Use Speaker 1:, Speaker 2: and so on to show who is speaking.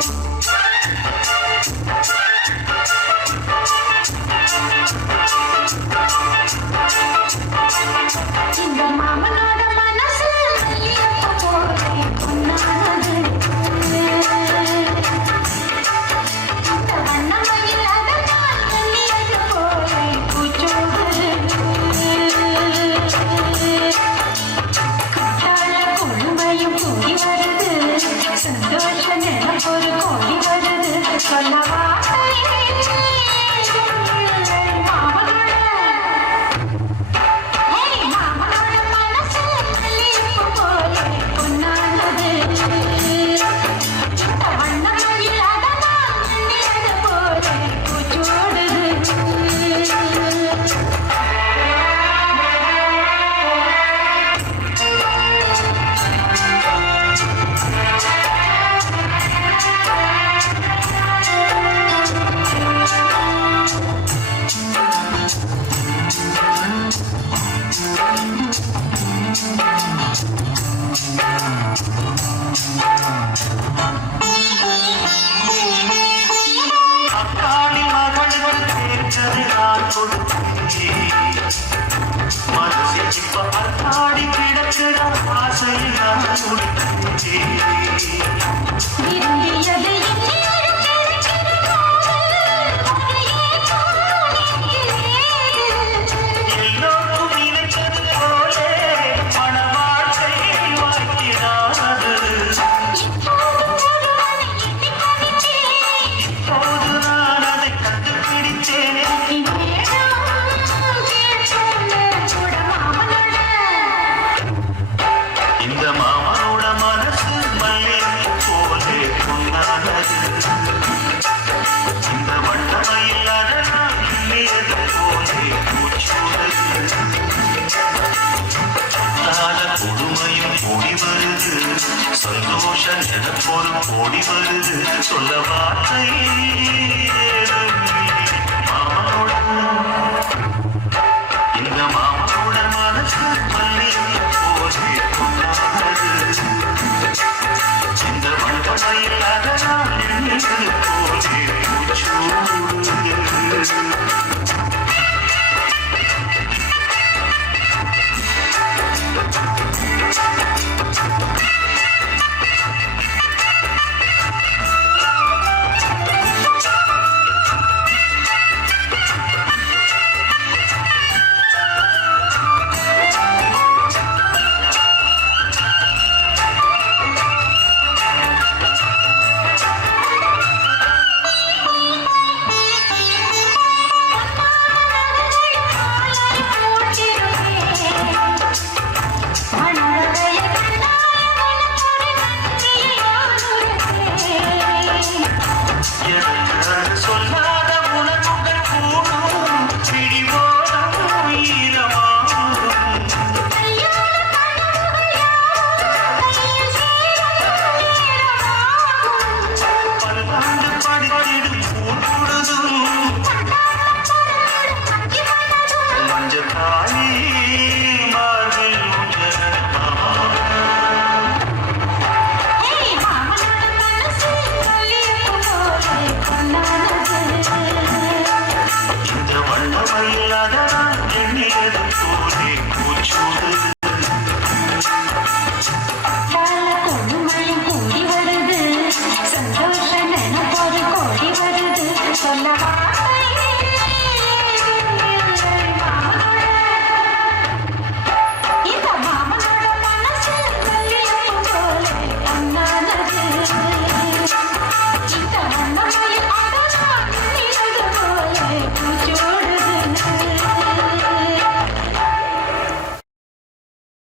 Speaker 1: 进。Shana.
Speaker 2: சொல்லு பூச்சி மனசு இப்ப அத்தாடி கிடக்கிற ஆசையில் நான் சொல்லு பூச்சி எனப்பொரு கோடி வருது சொல்ல வார்த்தை இந்த மாமனோட மனசு பள்ளி போது இந்த வழக்கமையில் அகனால் Allah